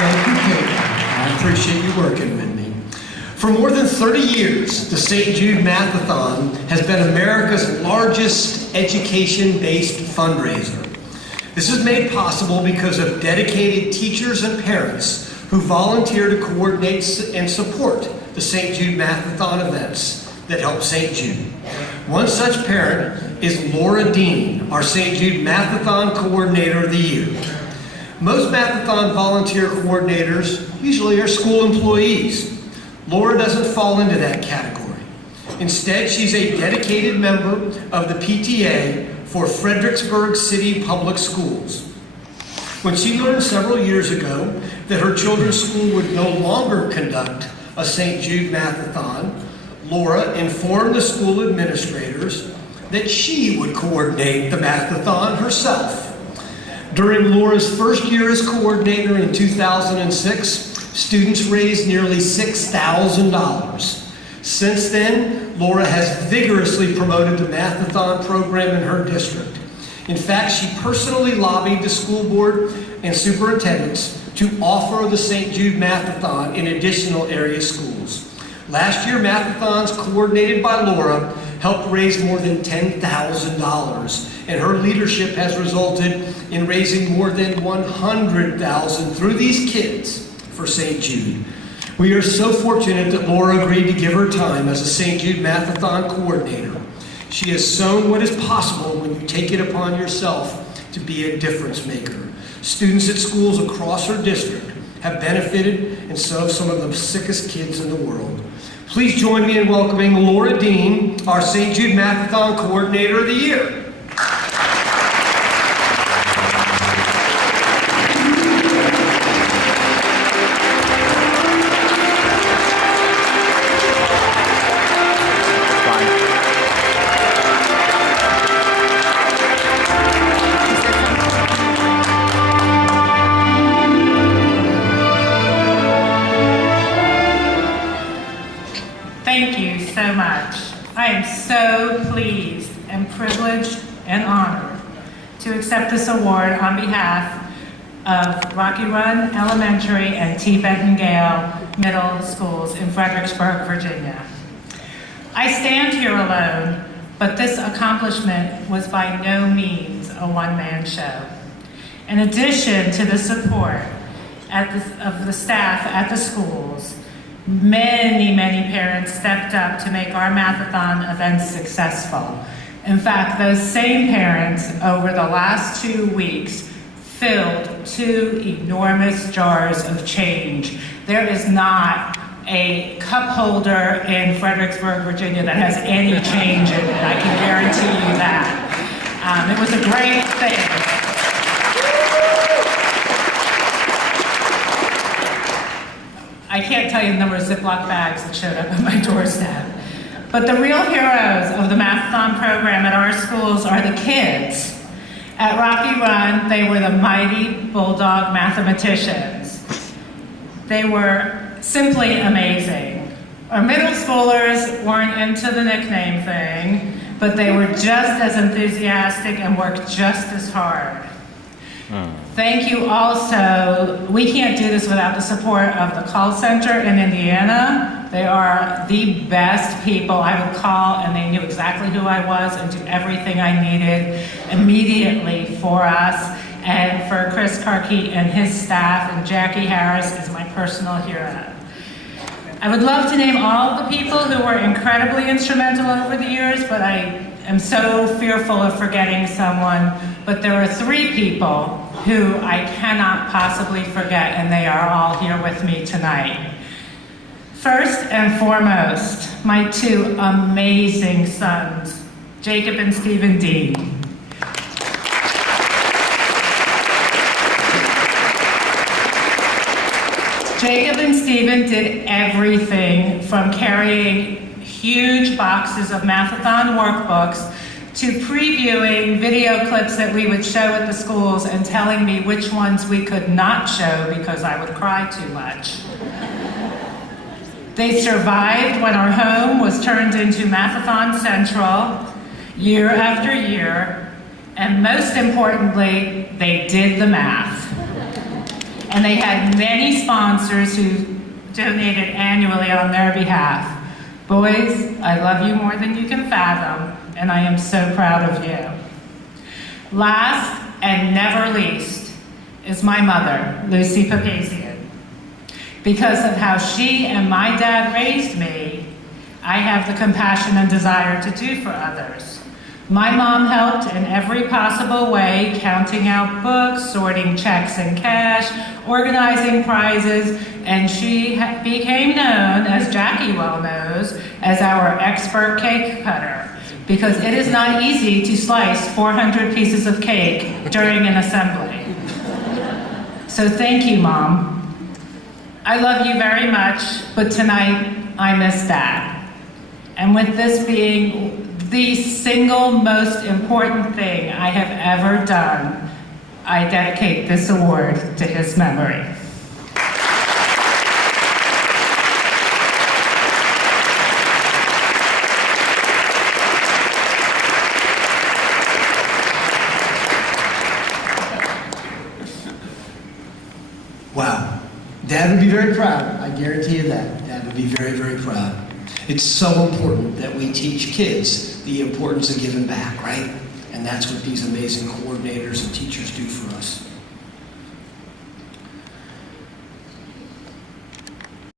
Thank you, Kate. I appreciate you working with me. For more than 30 years, the St. Jude Math-A-Thon has been America's largest education-based fundraiser. This is made possible because of dedicated teachers and parents who volunteer to coordinate and support the St. Jude Math-A-Thon events that help St. Jude. One such parent is Laura Dean, our St. Jude Math-A-Thon Coordinator of the Year. Most Math-A-Thon volunteer coordinators usually are school employees. Laura doesn't fall into that category. Instead, she's a dedicated member of the PTA for Fredericksburg City Public Schools. When she learned several years ago that her children's school would no longer conduct a St. Jude Math-A-Thon, Laura informed the school administrators that she would coordinate the Math-A-Thon herself. During Laura's first year as coordinator in 2006, students raised nearly $6,000. Since then, Laura has vigorously promoted the Math-A-Thon program in her district. In fact, she personally lobbied the school board and superintendents to offer the St. Jude Math-A-Thon in additional area schools. Last year, Math-A-Thons coordinated by Laura helped raise more than $10,000, and her leadership has resulted in raising more than $100,000 through these kids for St. Jude. We are so fortunate that Laura agreed to give her time as a St. Jude Math-A-Thon coordinator. She has shown what is possible when you take it upon yourself to be a difference maker. Students at schools across her district have benefited, and so have some of the sickest kids in the world. Please join me in welcoming Laura Dean, our St. Jude Math-A-Thon Coordinator of the Year. Thank you so much. I am so pleased and privileged and honored to accept this award on behalf of Rocky Run Elementary and T. Benton Gayle Middle Schools in Fredericksburg, Virginia. I stand here alone, but this accomplishment was by no means a one-man show. In addition to the support of the staff at the schools, many parents stepped up to make our Math-A-Thon events successful. In fact, those same parents over the last 2 weeks filled 2 enormous jars of change. There is not a cup holder in Fredericksburg, Virginia that has any change in it. I can guarantee you that. It was a great thing. I can't tell you the number of Ziploc bags that showed up at my doorstep. But the real heroes of the Math-A-Thon program at our schools are the kids. At Rocky Run, they were the mighty bulldog mathematicians. They were simply amazing. Our middle schoolers weren't into the nickname thing, but they were just as enthusiastic and worked just as hard. Thank you also. We can't do this without the support of the call center in Indiana. They are the best people I would call, and they knew exactly who I was and do everything I needed immediately for us. And for Chris Karki and his staff, and Jackie Harris is my personal hero. I would love to name all the people who were incredibly instrumental over the years, but I am so fearful of forgetting someone. But there are 3 people who I cannot possibly forget, and they are all here with me tonight. First and foremost, my 2 amazing sons, Jacob and Stephen Dean. Jacob and Stephen did everything from carrying huge boxes of Math-A-Thon workbooks to previewing video clips that we would show at the schools and telling me which ones we could not show because I would cry too much. They survived when our home was turned into Math-A-Thon Central year after year, and most importantly, they did the math. and they had many sponsors who donated annually on their behalf. Boys, I love you more than you can fathom, and I am so proud of you. Last and never least is my mother, Lucy Papazian. Because of how she and my dad raised me, I have the compassion and desire to do for others. My mom helped in every possible way, counting out books, sorting checks and cash, organizing prizes, and she became known, as Jackie well knows, as our expert cake cutter, because it is not easy to slice 400 pieces of cake during an assembly. So thank you, Mom. I love you very much, but tonight I miss Dad. And with this being the single most important thing I have ever done, I dedicate this award to his memory. Wow. Dad would be very proud. I guarantee you that. Dad would be very, very proud. It's so important that we teach kids the importance of giving back, right? And that's what these amazing coordinators and teachers do for us.